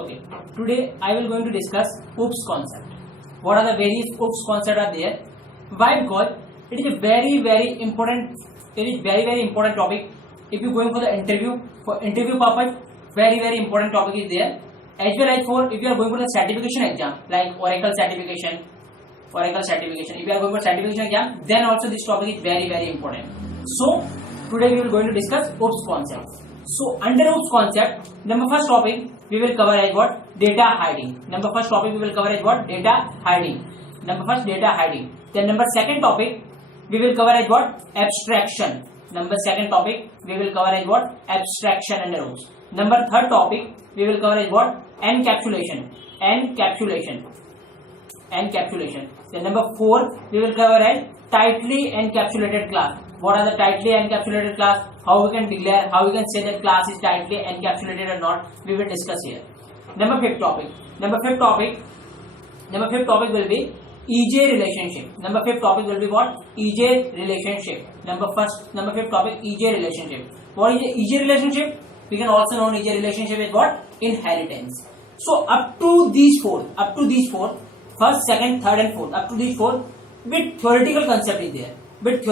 Okay, today I will going to discuss OOPS concept. What are the various OOPS concept are there? Why? Because it is a very important. It is very important topic. If you going for the interview, for interview purpose, very important topic is there. As well as for if you are going for the certification exam like Oracle certification. If you are going for certification exam, then also this topic is very important. So today we will going to discuss OOPS concept. So under OOPS concept, number first topic we will cover as what? Data hiding. Number first topic we will cover as what? Data hiding. Number first data hiding. Then number second topic we will cover as what? Abstraction. Number second topic we will cover as what? Abstraction under OOPS. Number third topic we will cover as what? Encapsulation. Then number 4 we will cover as tightly encapsulated class. What are the tightly encapsulated class? How we can declare, how we can say that class is tightly encapsulated or not, we will discuss here. Number fifth topic will be EJ relationship. Number fifth topic will be what? EJ relationship. Number fifth topic, EJ relationship. What is EJ relationship? We can also know EJ relationship is what? Inheritance. So up to these four, first, second, third and fourth, up to these four, with theoretical concept is there. But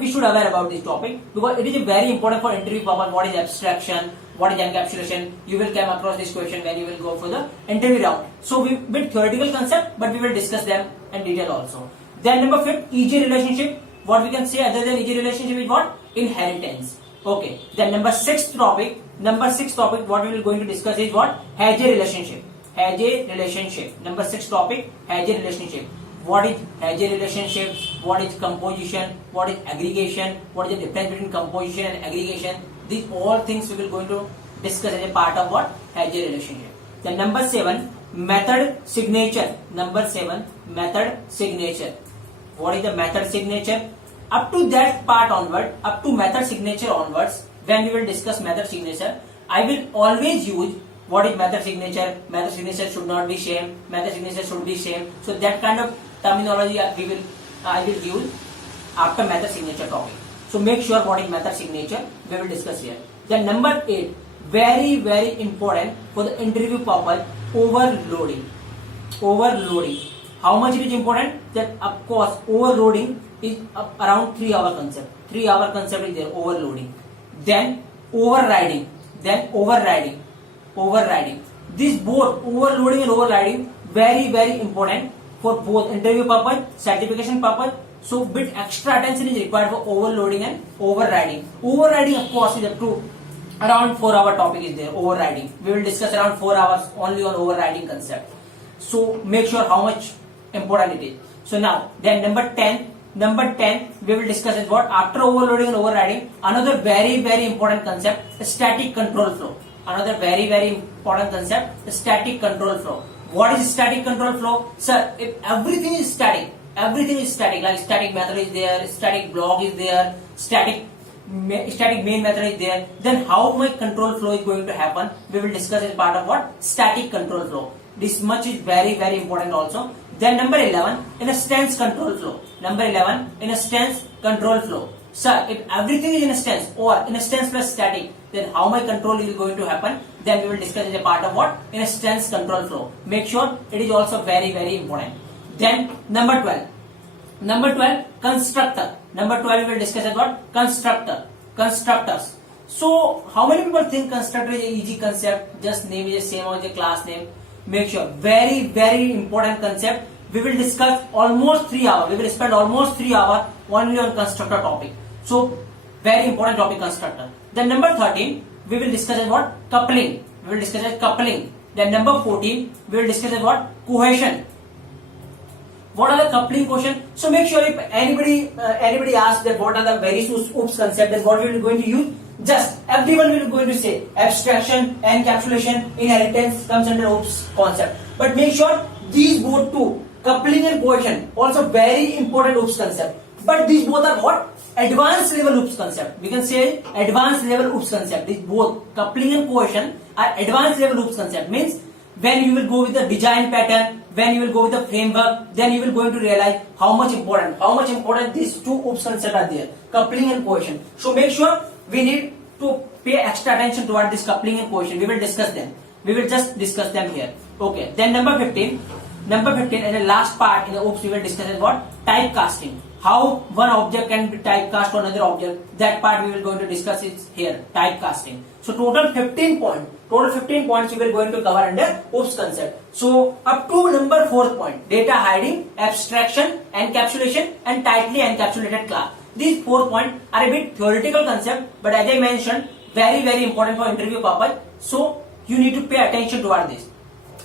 we should aware about this topic because it is very important for interview purpose. What is abstraction? What is encapsulation? You will come across this question when you will go for the interview round. So we with theoretical concept, but we will discuss them in detail also. Then number 5, EJ relationship. What we can say other than EJ relationship is what? Inheritance. Okay. Then number 6 topic, what we will going to discuss is what? Hedge relationship. Number 6 topic, hedge relationship. What is hedge relationship? What is composition? What is aggregation? What is the difference between composition and aggregation? These all things we will going to discuss as a part of what? Hedge relationship. Then number 7, method signature. What is the method signature? Up to that part onward, up to method signature onwards, when we will discuss method signature, I will always use what is method signature. Method signature should not be same. Method signature should be same. So that kind of terminology I will use after method signature topic. So make sure what is method signature we will discuss here. Then number 8, very important for the interview purpose, overloading. How much it is important? That of course overloading is around 3 hour concept. 3 hour concept is there, overloading. Then overriding. This both overloading and overriding very important for both interview purpose, certification purpose. So bit extra attention is required for overloading and overriding. Overriding of course is up to around 4 hour topic is there, overriding. We will discuss around 4 hours only on overriding concept. So make sure how much important it is. So now then number 10 we will discuss is what? After overloading and overriding, another very important concept, static control flow. Another very important concept, static control flow. What is static control flow? Sir, if everything is static, like static method is there, static block is there, static main method is there, then how my control flow is going to happen? We will discuss as part of what? Static control flow. This much is very important also. Then number 11, in a stance control flow. Sir, if everything is in a stance or in a stance plus static, then how my control is going to happen? Then we will discuss as a part of what? In a stance control flow. Make sure it is also very important. Then number 12, constructor. Number 12 we will discuss as what? Constructors. So how many people think constructor is an easy concept? Just name is the same as the class name. Make sure very important concept. We will discuss almost 3 hours. We will spend almost 3 hours only on constructor topic. So very important topic, constructor. Then number 13 we will discuss as what? Coupling. Then number 14 we will discuss as what? Cohesion. What are the coupling quotient? So make sure if anybody asks that what are the various OOPS concept, then what we will going to use? Just everyone will going to say abstraction, encapsulation, inheritance comes under OOPS concept. But make sure these both two, coupling and cohesion, also very important OOPS concept. But these both are what? Advanced level OOPS concept. We can say advanced level OOPS concept. These both coupling and cohesion are advanced level OOPS concept. Means when you will go with the design pattern, when you will go with the framework, then you will going to realize how much important these two OOPS concepts are there, coupling and cohesion. So make sure we need to pay extra attention toward this coupling and cohesion. We will discuss them. We will just discuss them here. Okay. Then number 15 and the last part in the OOPS we will discuss is what? Typecasting. How one object can be typecast to another object. That part we will going to discuss is here. Typecasting. So total 15 points. Total 15 points we will going to cover under OOPS concept. So up to number 4th point, data hiding, abstraction, encapsulation and tightly encapsulated class. These 4 points are a bit theoretical concept, but as I mentioned, very important for interview purpose. So you need to pay attention toward this.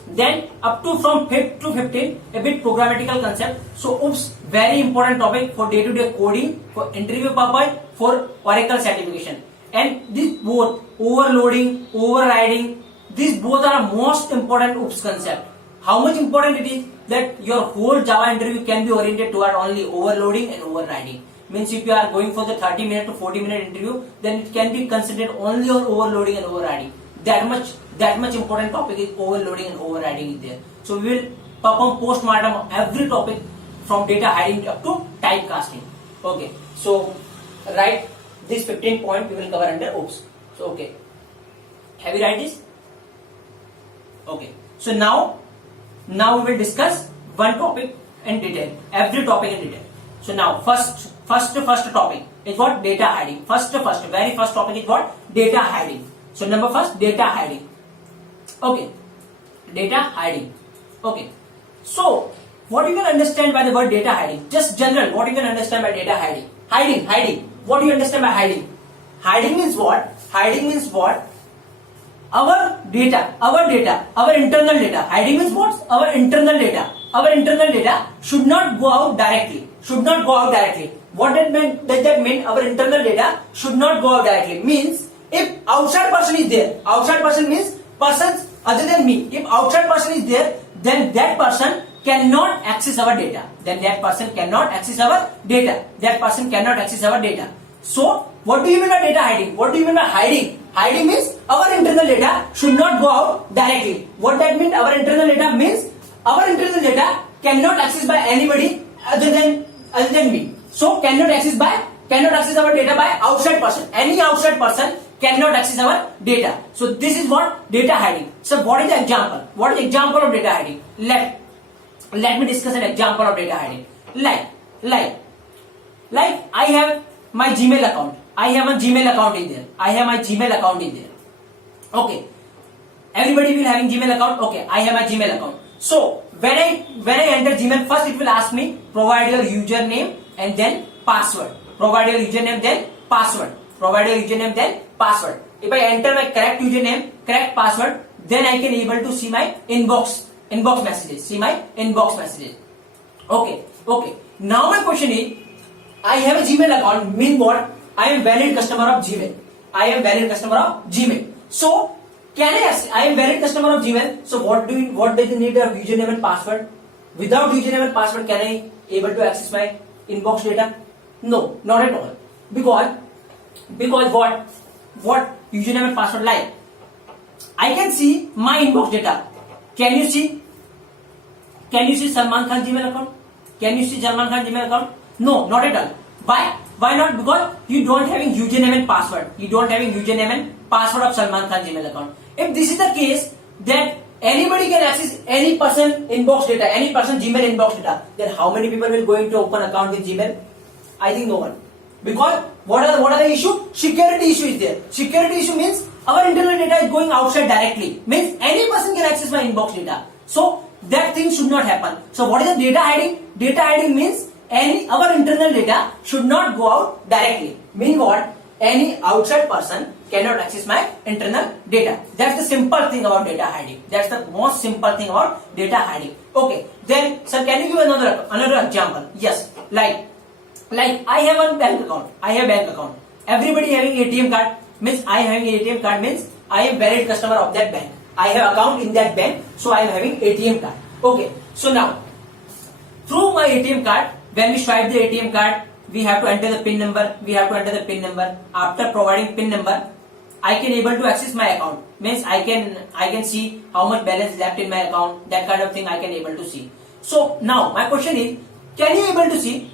Then up to from 5th to 15, a bit programmatical concept. So OOPS, very important topic for day-to-day coding, for interview purpose, for Oracle certification. And these both, overloading, overriding, these both are most important OOPS concept. How much important it is that your whole Java interview can be oriented toward only overloading and overriding. Means if you are going for the 30-minute to 40-minute interview, then it can be considered only on overloading and overriding. That much important topic is overloading and overriding is there. So we will perform post-mortem of every topic from data hiding up to typecasting. Okay. So write these 15 points we will cover under OOPS. So okay. Have you write this? Okay. So now we will discuss one topic in detail. Every topic in detail. So now first topic is what? Data hiding. Very first topic is what? Data hiding. So number first, data hiding. Okay. Data hiding. Okay. So what you can understand by the word data hiding? Just general, what you can understand by data hiding? Hiding. What do you understand by hiding? Hiding means what? Hiding means what? Our data, our internal data. Hiding means what? Our internal data. Our internal data should not go out directly. What does that mean? Our internal data should not go out directly. Means if outside person is there, outside person means persons other than me. If outside person is there, then that person cannot access our data. So what do you mean by data hiding? Hiding means our internal data should not go out directly. What that means? Our internal data means our internal data cannot access by anybody other than me. So cannot access our data by outside person. Any outside person cannot access our data. So this is what? Data hiding. So what is the example? What is the example of data hiding? Let me discuss an example of data hiding. Like I have my Gmail account. I have my Gmail account in there. Okay. Everybody will having Gmail account. Okay. I have my Gmail account. So when I enter Gmail, first it will ask me provide your username and then password. Provide your username then password. If I enter my correct username, correct password, then I can able to see my inbox messages. Okay. Now my question is, I have a Gmail account. Mean what? I am valid customer of Gmail. So I am valid customer of Gmail. So what does it need a username and password? Without username and password, can I able to access my inbox data? No, not at all. Because what username and password like? I can see my inbox data. Can you see Salman Khan Gmail account? No, not at all. Why not? Because you don't having username and password. Of Salman Khan Gmail account. If this is the case, that anybody can access any person inbox data, any person Gmail inbox data, then how many people will going to open account with Gmail? I think no one. Because what are the issue? Security issue is there. Security issue means our internal data is going outside directly. Means any person can access my inbox data. So that thing should not happen. So what is the data hiding? Data hiding means our internal data should not go out directly. Mean what? Any outside person cannot access my internal data. That's the simple thing about data hiding. That's the most simple thing about data hiding. Okay. Then, sir, can you give another example? Yes. Like I have a bank account. Everybody having ATM card means I having ATM card means I am valid customer of that bank. I have account in that bank, so I am having ATM card. Okay. So now, through my ATM card, when we swipe the ATM card, we have to enter the PIN number. After providing PIN number, I can able to access my account. Means I can see how much balance left in my account. That kind of thing I can able to see. So now my question is, can you able to see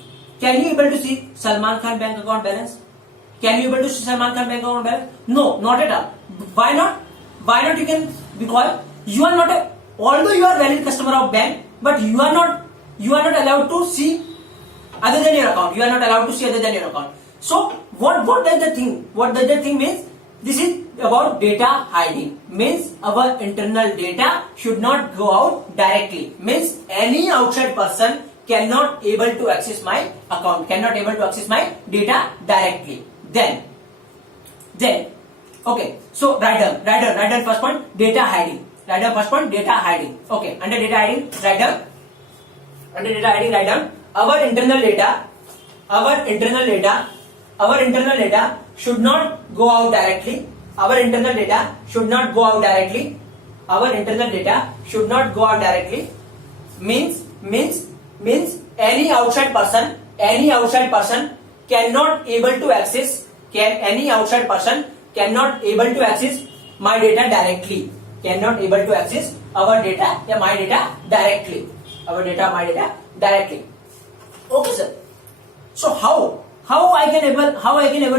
Salman Khan bank account balance? No, not at all. Why not? because you are not although you are valid customer of bank, but you are not allowed to see other than your account. You are not allowed to see other than your account. So what does the thing? What does the thing means? This is about data hiding. Means our internal data should not go out directly. Means any outside person cannot able to access my account, cannot able to access my data directly. Then okay. So write down first point, data hiding. Write down first point, data hiding. Okay. Under data hiding, write down. Under data hiding, write down. Our internal data should not go out directly. Our internal data should not go out directly. Our internal data should not go out directly. Means any outside person cannot able to access. Any outside person cannot able to access my data directly. Cannot able to access our data, my data directly. Our data, my data directly. Okay, sir. So how I can able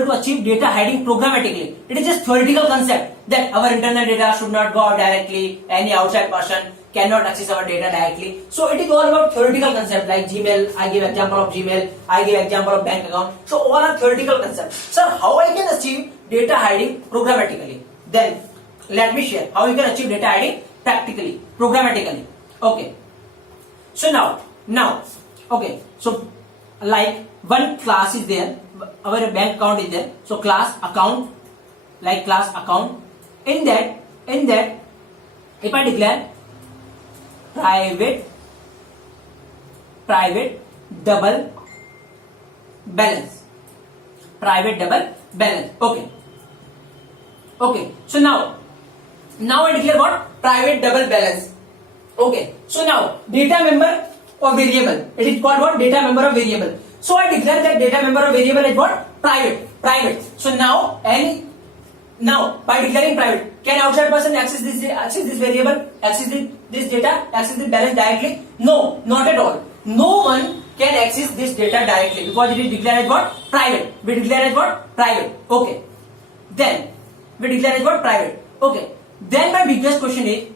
to achieve data hiding programmatically? It is just theoretical concept that our internal data should not go out directly. Any outside person cannot access our data directly. So it is all about theoretical concept like Gmail. I give example of Gmail. I give example of bank account. So all are theoretical concepts. Sir, how I can achieve data hiding programmatically? Then let me share how you can achieve data hiding practically, programmatically. Okay. So now, okay. So like one class is there, our bank account is there. So class account, like class account. In that, if I declare private double balance. Okay. So now I declare what? Private double balance. Okay. So now data member of variable. It is called what? Data member of variable. So I declare that data member of variable is what? Private. So now by declaring private, can outside person access this variable, access this data, access this balance directly? No, not at all. No one can access this data directly because it is declared as what? Private. We declare as what? Private. Okay. Then we declare as what? Private. Okay. Then my biggest question is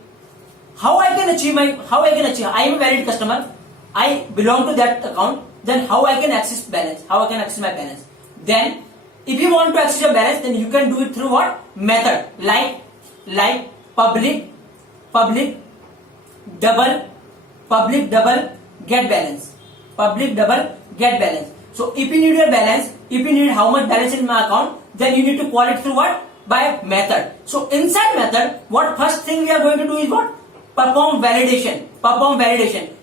how I can achieve I am a valid customer. I belong to that account. Then how I can access balance? How I can access my balance? Then if you want to access your balance, then you can do it through what? Method like public double get balance. Public double get balance. So if you need your balance, if you need how much balance in my account, then you need to call it through what? By method. So inside method, what first thing we are going to do is what? Perform validation.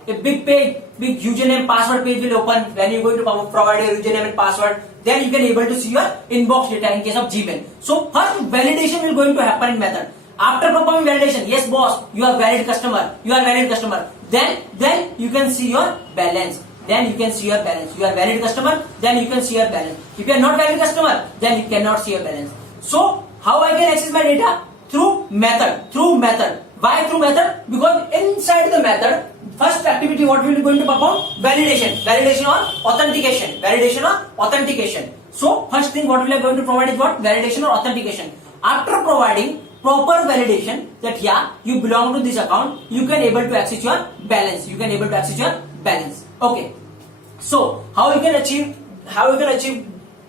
A big page, big username password page will open when you are going to provide your username and password. Then you can able to see your inbox data in case of Gmail. So first validation will going to happen in method. After performing validation, yes boss, you are valid customer. Then you can see your balance. You are valid customer, then you can see your balance. If you are not valid customer, then you cannot see your balance. So how I can access my data? Through method. Why through method? Because inside the method, first activity what we are going to perform? Validation or authentication. So first thing what we are going to provide is what? Validation or authentication. After providing proper validation that you belong to this account, you can able to access your balance. Okay. So how you can achieve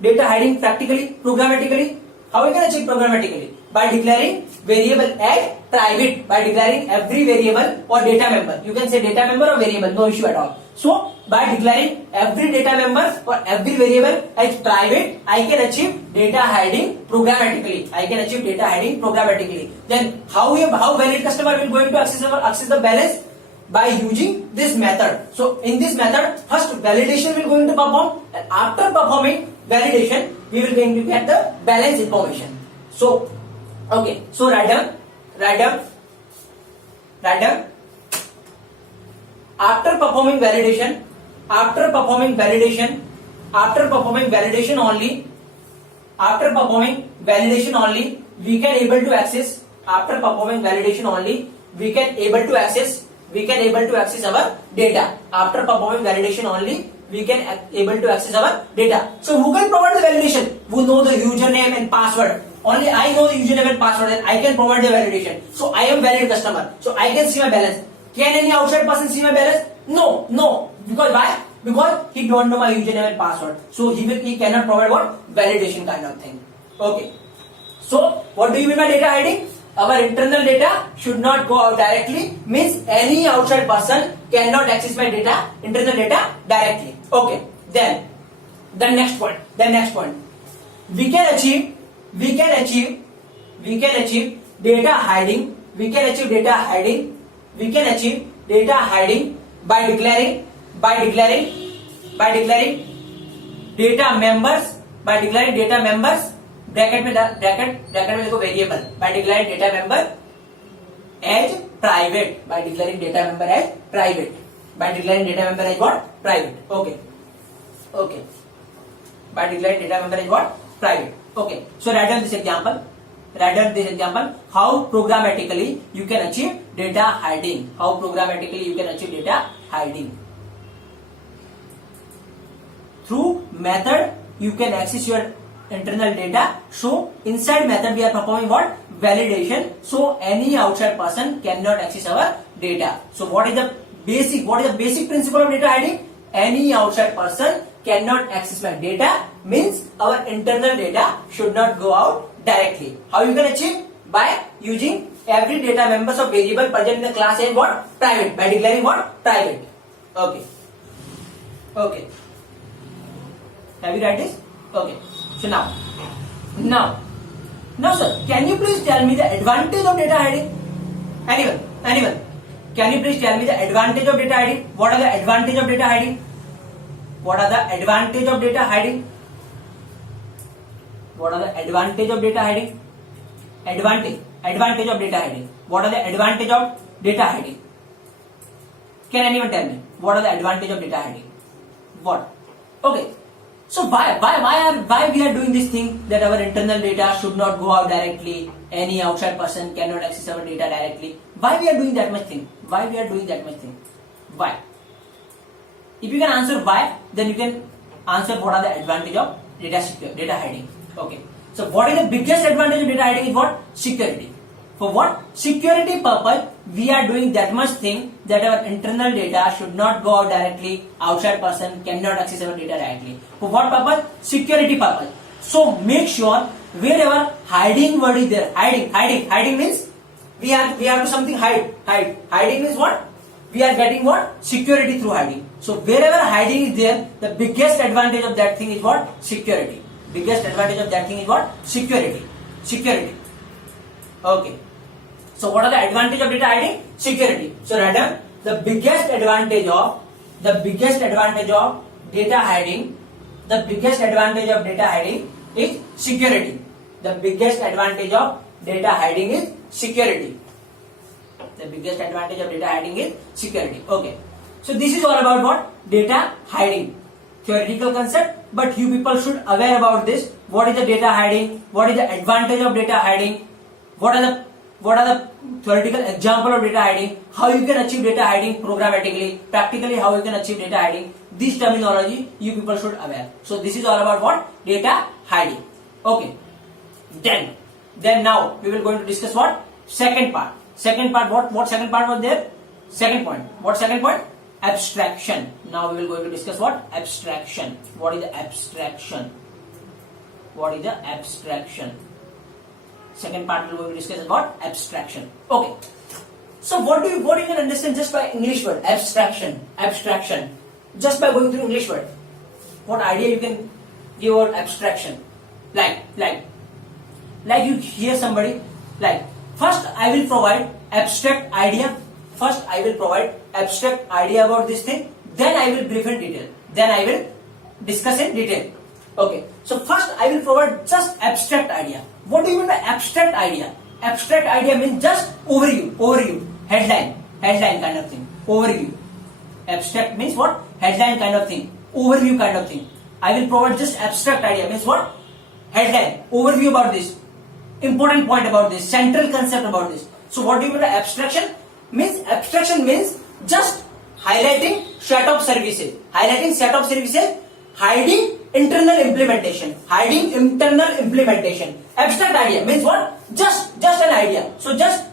data hiding practically, programmatically? How you can achieve programmatically? By declaring variable as private, by declaring every variable or data member. You can say data member or variable, no issue at all. So by declaring every data member or every variable as private, I can achieve data hiding programmatically. Then how valid customer will going to access the balance? By using this method. So in this method, first validation will going to perform, and after performing validation, we will going to get the balance information. So okay, so write down. After performing validation only, we can able to access. After performing validation only, we can able to access our data. After performing validation only, we can able to access our data. So who can provide the validation? Who know the username and password? Only I know the username and password and I can provide the validation. So I am valid customer. So I can see my balance. Can any outside person see my balance? No, no. Because why? Because he don't know my username and password. So he cannot provide what? Validation kind of thing. Okay. So what do you mean by data hiding? Our internal data should not go out directly, means any outside person cannot access my data, internal data directly. Okay. Then the next point. We can achieve data hiding. We can achieve data hiding by declaring data members bracket में देखो variable by declaring data member as private by declaring data member as private by declaring data member as what? Private. Okay by declaring data member as what? Private. Okay, so write down this example how programmatically you can achieve data hiding. Through method you can access your internal data. So inside method we are performing what? Validation. So any outside person cannot access our data. So what is the basic principle of data hiding? Any outside person cannot access my data, means our internal data should not go out directly. How you can achieve? By using every data members of variable present in the class as what? Private. By declaring what? Private. Okay. Have you read this? Okay. So now sir, can you please tell me the advantage of data hiding? Anyone? Can you please tell me the advantage of data hiding? What are the advantage of data hiding? Advantage of data hiding. What are the advantage of data hiding? Advantage of data hiding. What are the advantage of data hiding? Can anyone tell me? What are the advantage of data hiding? What? Okay. So why we are doing this thing that our internal data should not go out directly, any outside person cannot access our data directly? Why we are doing that much thing? Why? If you can answer why, then you can answer what are the advantage of data hiding. Okay. So what is the biggest advantage of data hiding is what? Security. For what? Security purpose, we are doing that much thing that our internal data should not go out directly, outside person cannot access our data directly. For what purpose? Security purpose. So make sure wherever hiding word is there, hiding means we have to something hide. Hiding means what? We are getting what? Security through hiding. So wherever hiding is there, the biggest advantage of that thing is what? Security. Security. Okay. So what are the advantage of data hiding? Security. So write down the biggest advantage of data hiding. The biggest advantage of data hiding is security. Okay. So this is all about what? Data hiding. Theoretical concept, but you people should aware about this. What is the data hiding? What is the advantage of data hiding? What are the theoretical example of data hiding? How you can achieve data hiding programmatically, practically how you can achieve data hiding? This terminology you people should aware. So this is all about what? Data hiding. Okay. Then now we will going to discuss what? Second part. What second part was there? Second point. What second point? Abstraction. Now we will going to discuss what? Abstraction. What is the abstraction? Second part we will going to discuss about abstraction. Okay. So what you can understand just by English word? Abstraction. Just by going through English word. What idea you can give about abstraction? Like you hear somebody like, first I will provide abstract idea about this thing, then I will brief in detail, then I will discuss in detail. Okay, so first I will provide just abstract idea. What do you mean by abstract idea? Abstract idea means just overview, headline kind of thing, overview. Abstract means what? Headline kind of thing, overview kind of thing. I will provide just abstract idea means what? Headline, overview about this, important point about this, central concept about this. So what do you mean by abstraction? Abstraction means just highlighting set of services, hiding internal implementation, Abstract idea means what? Just an idea. So just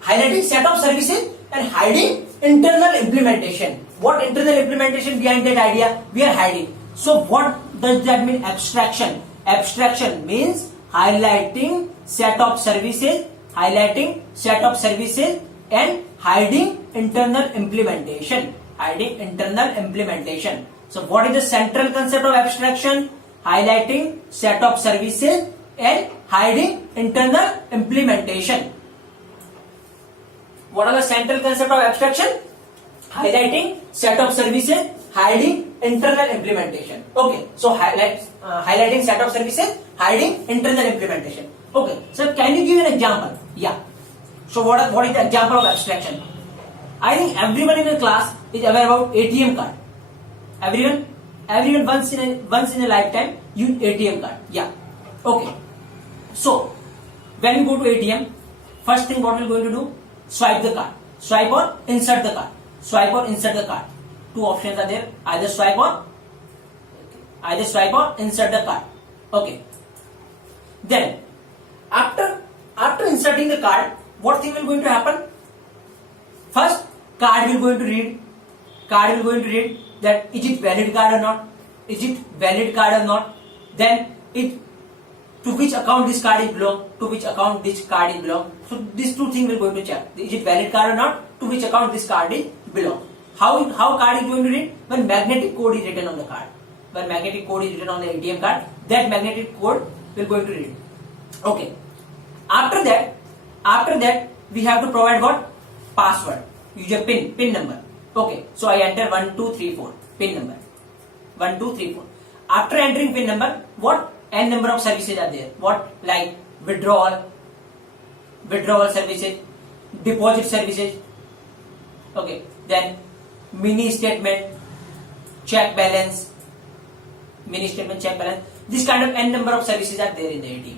highlighting set of services and hiding internal implementation. What internal implementation behind that idea we are hiding. So what does that mean? Abstraction. Abstraction means highlighting set of services, and hiding internal implementation. So what is the central concept of abstraction? Highlighting set of services and hiding internal implementation. What are the central concept of abstraction? Highlighting set of services, hiding internal implementation. Okay, so highlighting set of services, hiding internal implementation. Okay, so can you give an example? Yeah. So what is the example of abstraction? I think everyone in the class is aware about ATM card. Everyone once in a lifetime use ATM card. Yeah. Okay. So when you go to ATM, first thing what we're going to do? Swipe the card. Swipe or insert the card. Two options are there. Either swipe or insert the card. Okay. Then after inserting the card, what thing will going to happen? First, card will going to read that is it valid card or not. Then to which account this card is belong. So these two things will going to check. Is it valid card or not? To which account this card is belong. How card is going to read? When magnetic code is written on the card. When magnetic code is written on the ATM card, that magnetic code will going to read. Okay. After that we have to provide what? Password. Use your pin number. Okay. So I enter 1 2 3 4 pin number. 1 2 3 4. After entering pin number, what? N number of services are there. What? Like withdrawal services, deposit services. Okay. Then mini statement, check balance. This kind of N number of services are there in the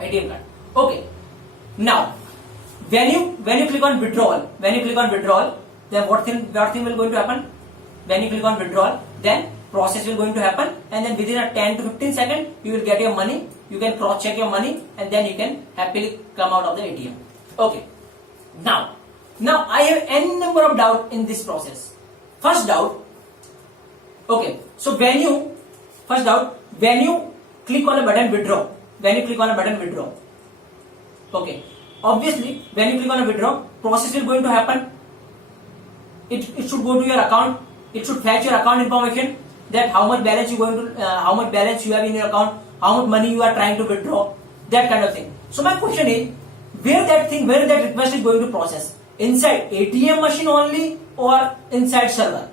ATM card. Okay. Now, when you click on withdrawal, then what thing will going to happen? When you click on withdrawal, then process will going to happen, and then within a 10 to 15 seconds you will get your money. You can cross check your money, and then you can happily come out of the ATM. Okay. Now I have n number of doubt in this process. First doubt. Okay. So when you click on a button withdraw. Okay. Obviously, when you click on a withdraw, process will going to happen. It should go to your account. It should fetch your account information, that how much balance you have in your account, how much money you are trying to withdraw, that kind of thing. So my question is, where that request is going to process? Inside ATM machine only, or inside server?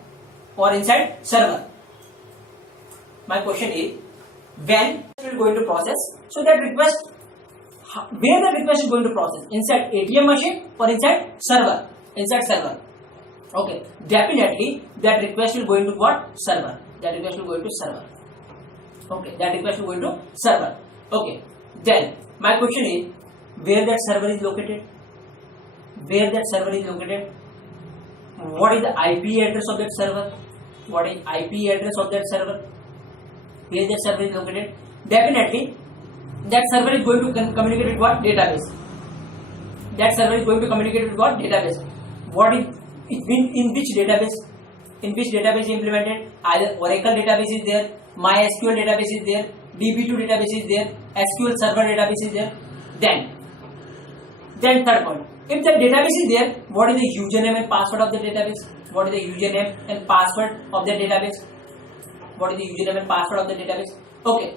My question is, when it is going to process? So that request, where the request is going to process? Inside ATM machine or inside server? Inside server. Okay. Definitely that request will going to what? Server. Okay. That request will going to server. Okay. Then my question is, where that server is located? What is the IP address of that server? Where that server is located? Definitely that server is going to communicate with what? Database. What is in which database? Implemented? Either Oracle database is there, MySQL database is there, DB2 database is there, SQL Server database is there. Then third point, if the database is there, what is the username and password of the database? Okay.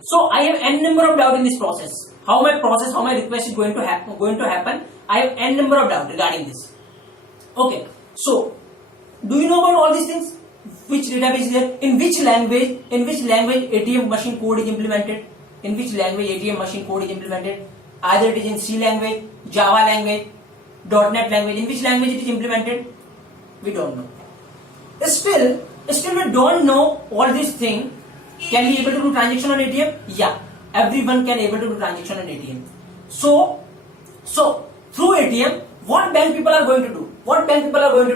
So I have n number of doubt in this process. How my request is going to happen? I have n number of doubt regarding this. Okay. So do you know about all these things? Which database is there? In which language ATM machine code is implemented? Either it is in C language, Java language, .NET language. In which language it is implemented? We don't know. Still we don't know all these things. Can we able to do transaction on ATM? Yeah, everyone can able to do transaction on ATM. So through ATM, what bank people are going to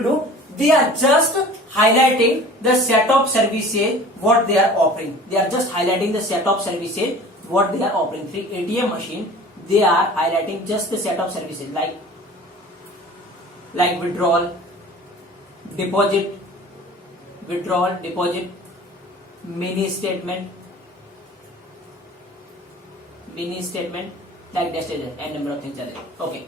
do? They are just highlighting the set of services what they are offering. They are just highlighting the set of services what they are offering. Through ATM machine, they are highlighting just the set of services like withdrawal, deposit, mini statement, like that, and number of things are there. Okay.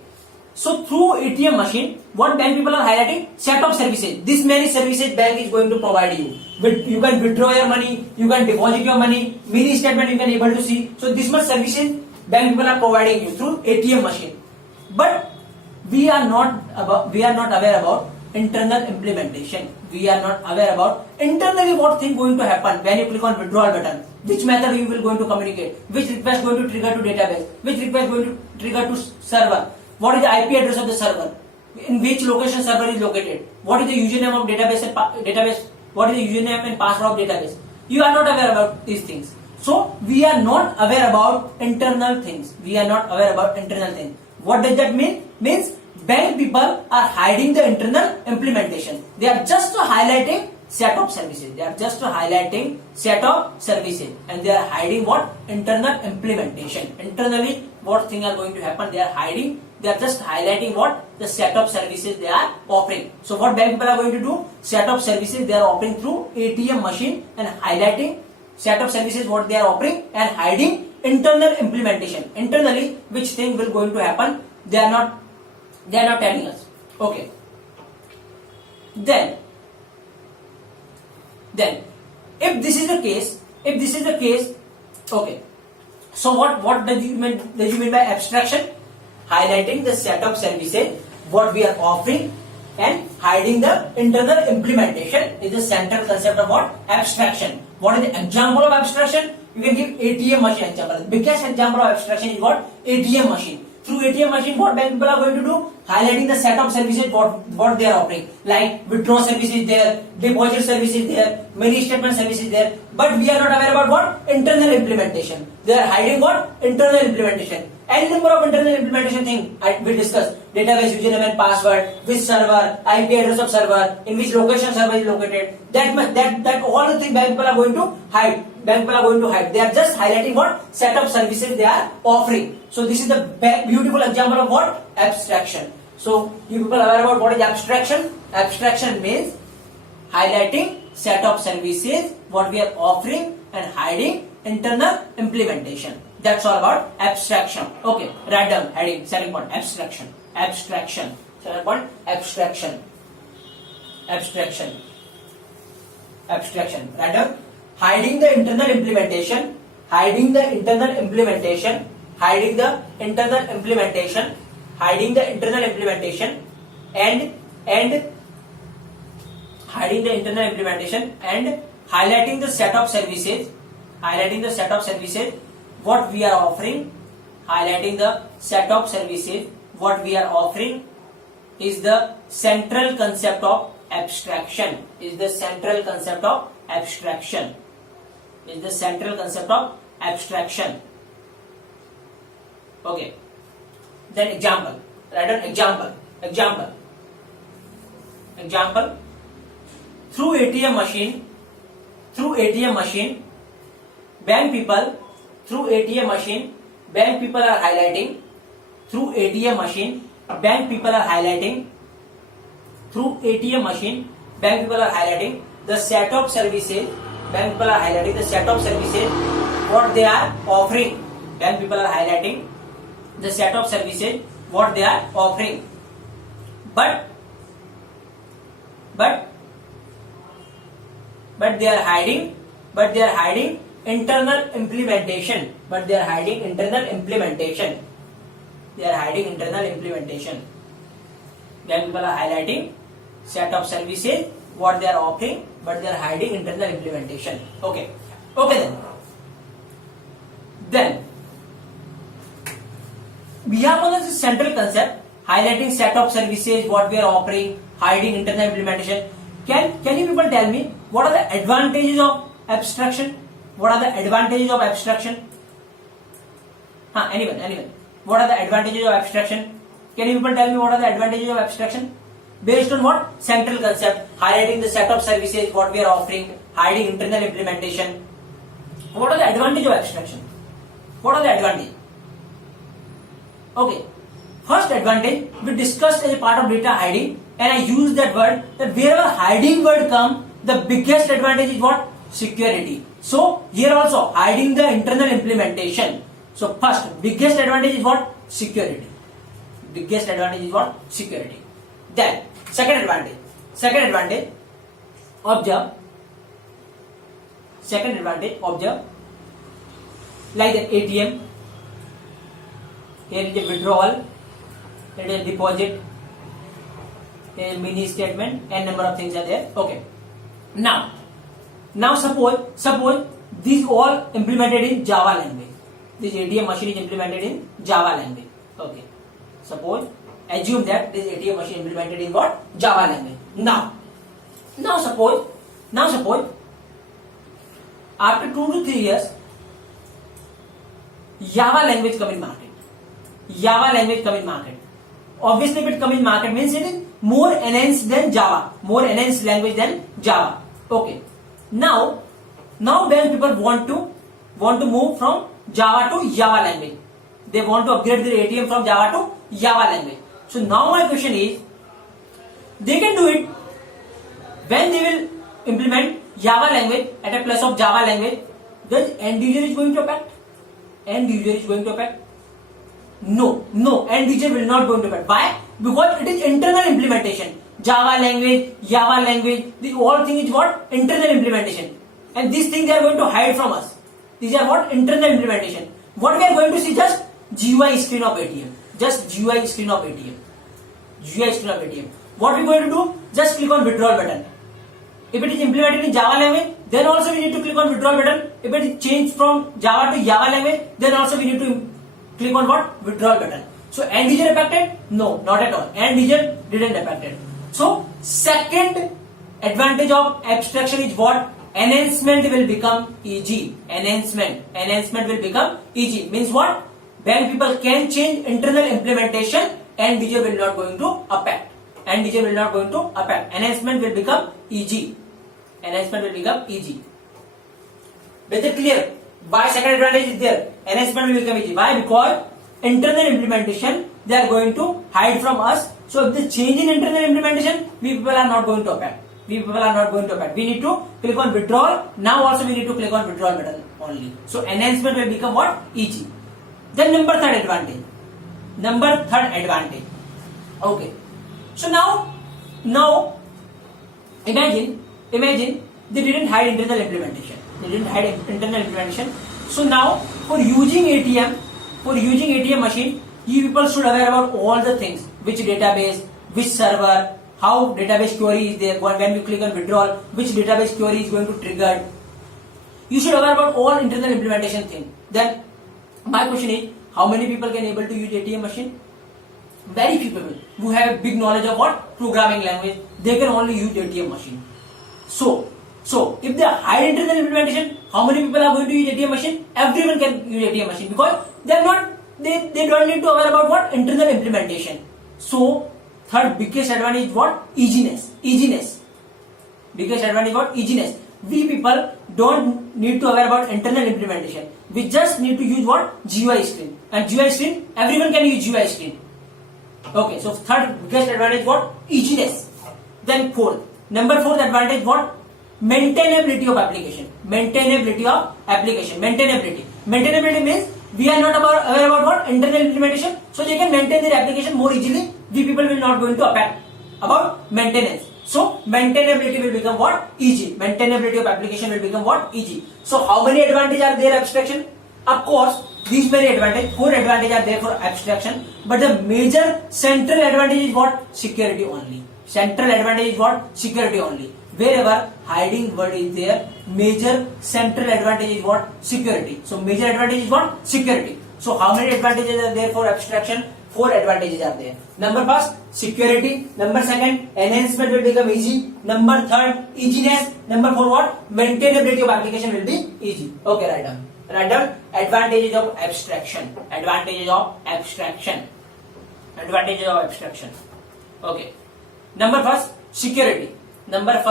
So through ATM machine, what bank people are highlighting? Set of services. This many services bank is going to provide you. You can withdraw your money, you can deposit your money, mini statement you can able to see. So this much services bank people are providing you through ATM machine. But we are not aware about internal implementation. We are not aware about internally what thing going to happen when you click on withdrawal button. Which method you will going to communicate? Which request going to trigger to database? Which request going to trigger to server? What is the IP address of the server? In which location server is located? What is the username of database What is the username and password of database? You are not aware about these things. So we are not aware about internal things. What does that mean? Means bank people are hiding the internal implementation. They are just highlighting set of services. And they are hiding what? Internal implementation. Internally, what things are going to happen? They are hiding. They are just highlighting what? The set of services they are offering. So what bank people are going to do? Set of services they are offering through ATM machine and highlighting set of services what they are offering and hiding internal implementation. Internally, which thing will going to happen? They are not telling us. Okay. Then if this is the case, okay. So what does you mean by abstraction? Highlighting the set of services what we are offering and hiding the internal implementation is the central concept of what? Abstraction. What is the example of abstraction? You can give ATM machine example. The biggest example of abstraction is what? ATM machine. Through ATM machine, what bank people are going to do? Highlighting the set of services what they are offering. Like withdraw services there, deposit services there, mini statement services there. But we are not aware about what? Internal implementation. They are hiding what? Internal implementation. N number of internal implementation thing we discussed. Database username and password, which server, IP address of server, in which location server is located. That all the things bank people are going to hide. They are just highlighting what? Set of services they are offering. So this is the beautiful example of what? Abstraction. So you people are aware about what is abstraction? Abstraction means highlighting set of services what we are offering and hiding internal implementation. That's all about abstraction. Okay, write down heading, second point, abstraction. Second point, abstraction. Write down hiding the internal implementation, hiding the internal implementation, and hiding the internal implementation and highlighting the set of services, what we are offering, is the central concept of abstraction. Okay. Then example. Write down example. Through ATM machine, bank people are highlighting. The set of services. What they are offering. Bank people are highlighting the set of services what they are offering. But they are hiding internal implementation. Bank people are highlighting set of services what they are offering, but they are hiding internal implementation. Okay. Then we have another central concept highlighting set of services what we are offering, hiding internal implementation. Can you people tell me what are the advantages of abstraction? Anyone? What are the advantages of abstraction? Can you people tell me what are the advantages of abstraction? Based on what? Central concept, highlighting the set of services what we are offering, hiding internal implementation. What are the advantages of abstraction? What are the advantages? Okay, first advantage we discussed as a part of data hiding, and I use that word that wherever hiding word come, the biggest advantage is what? Security. So here also hiding the internal implementation. So first biggest advantage is what? Security. Biggest advantage is what? Security. Then second advantage. Observe. Second advantage, observe. Like the ATM. Here is a withdrawal. Here is a deposit. Here is a mini statement, and number of things are there. Okay. Now suppose these all implemented in Java language. This ATM machine is implemented in Java language. Okay. Suppose, assume that this ATM machine implemented in what? Java language. Now suppose after 2 to 3 years, Java language come in market. Obviously, if it come in market means it is more enhanced than Java, more enhanced language than Java. Okay. Now when people want to move from Java to Java language, they want to upgrade their ATM from Java to Java language. So now my question is, they can do it when they will implement Java language at a place of Java language. Does end user is going to affect? No, end user will not going to affect. Why? Because it is internal implementation. Java language, the whole thing is what? Internal implementation. And these things they are going to hide from us. These are what? Internal implementation. What we are going to see, just GUI screen of ATM. What we are going to do? Just click on withdrawal button. If it is implemented in Java language, then also we need to click on withdrawal button. If it is changed from Java to Java language, then also we need to click on what? Withdrawal button. So end user affected? No, not at all. End user didn't affected. So second advantage of abstraction is what? Enhancement will become easy. Enhancement will become easy. Means what? When people can change internal implementation, end user will not going to affect. Enhancement will become easy. Is it clear? Why second advantage is there? Enhancement will become easy. Why? Because internal implementation they are going to hide from us. So if the change in internal implementation, we people are not going to affect. We need to click on withdrawal. Now also we need to click on withdrawal button only. So enhancement will become what? Easy. Then number third advantage. Okay. So now imagine they didn't hide internal implementation. So now for using ATM machine, you people should aware about all the things, which database, which server, how database query is there. When you click on withdrawal, which database query is going to trigger. You should aware about all internal implementation thing. Then my question is, how many people can able to use ATM machine? Very few people who have a big knowledge of what? Programming language. They can only use ATM machine. So if they hide internal implementation, how many people are going to use ATM machine? Everyone can use ATM machine because they don't need to aware about what? Internal implementation. So third biggest advantage is what? Easiness. Biggest advantage what? Easiness. We people don't need to aware about internal implementation. We just need to use what? GUI screen. And GUI screen, everyone can use GUI screen. Okay, so third biggest advantage what? Easiness. Then number fourth advantage what? Maintainability of application. Maintainability means we are not aware about what? Internal implementation. So they can maintain their application more easily. We people will not going to affect about maintenance. So maintainability will become what? Easy. Maintainability of application will become what? Easy. So how many advantages are there abstraction? Of course, these many advantages, 4 advantages are there for abstraction. But the major central advantage is what? Security only. Wherever hiding word is there, major central advantage is what? Security. So major advantage is what? Security. So how many advantages are there for abstraction? 4 advantages are there. Number first, security. Number second, enhancement will become easy. Number third, easiness. Number 4 what? Maintainability of application will be easy. Okay, write down. Advantages of abstraction. Okay. Number first, security. Number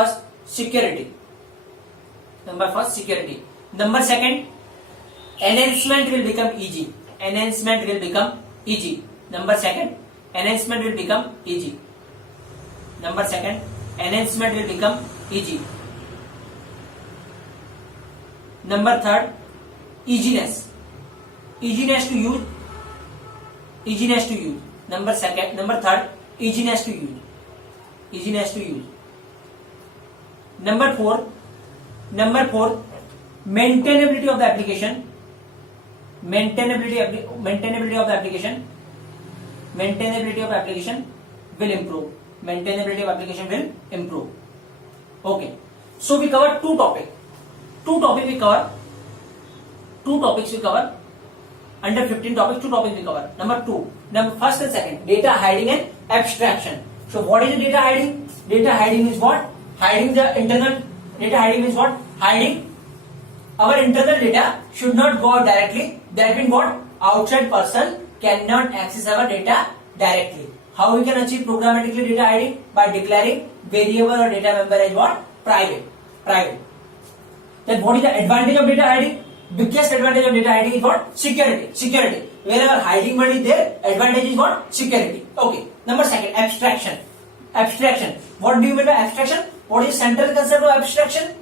second, enhancement will become easy. Enhancement will become easy. Number second, enhancement will become easy. Number second, enhancement will become easy. Number third, easiness. Easiness to use. Easiness to use. Number third, easiness to use. Easiness to use. Number four, maintainability of the application. Maintainability of the application. Maintainability of application will improve. Maintainability of application will improve. Okay. So we covered two topics. Two topics we cover. Under 15 topics, two topics we cover. First and second, data hiding and abstraction. So what is the data hiding? Data hiding is what? Hiding the internal. Data hiding is what? Hiding our internal data should not go out directly. That means what? Outside person cannot access our data directly. How we can achieve programmatically data hiding? By declaring variable or data member as what? Private. Then what is the advantage of data hiding? Biggest advantage of data hiding is what? Security. Wherever hiding word is there, advantage is what? Security. Okay. Number second, abstraction. What do you mean by abstraction? What is central concept of abstraction?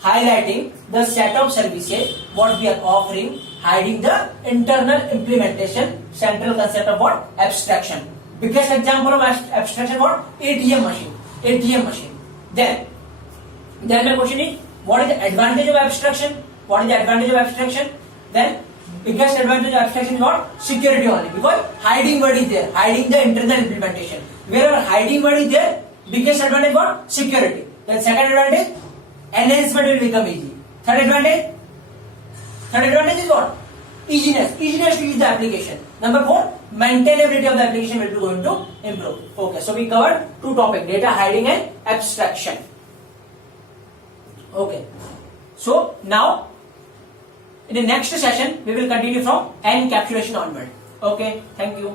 Highlighting the set of services what we are offering, hiding the internal implementation. Central concept of what? Abstraction. Biggest example of abstraction what? ATM machine. Then my question is, what is the advantage of abstraction? Then biggest advantage of abstraction is what? Security only, because hiding word is there, hiding the internal implementation. Wherever hiding word is there, biggest advantage what? Security. Then second advantage, enhancement will become easy. Third advantage is what? Easiness to use the application. Number four, maintainability of the application will be going to improve. Okay, so we covered two topics, data hiding and abstraction. Okay, so now in the next session we will continue from encapsulation onward. Okay, thank you.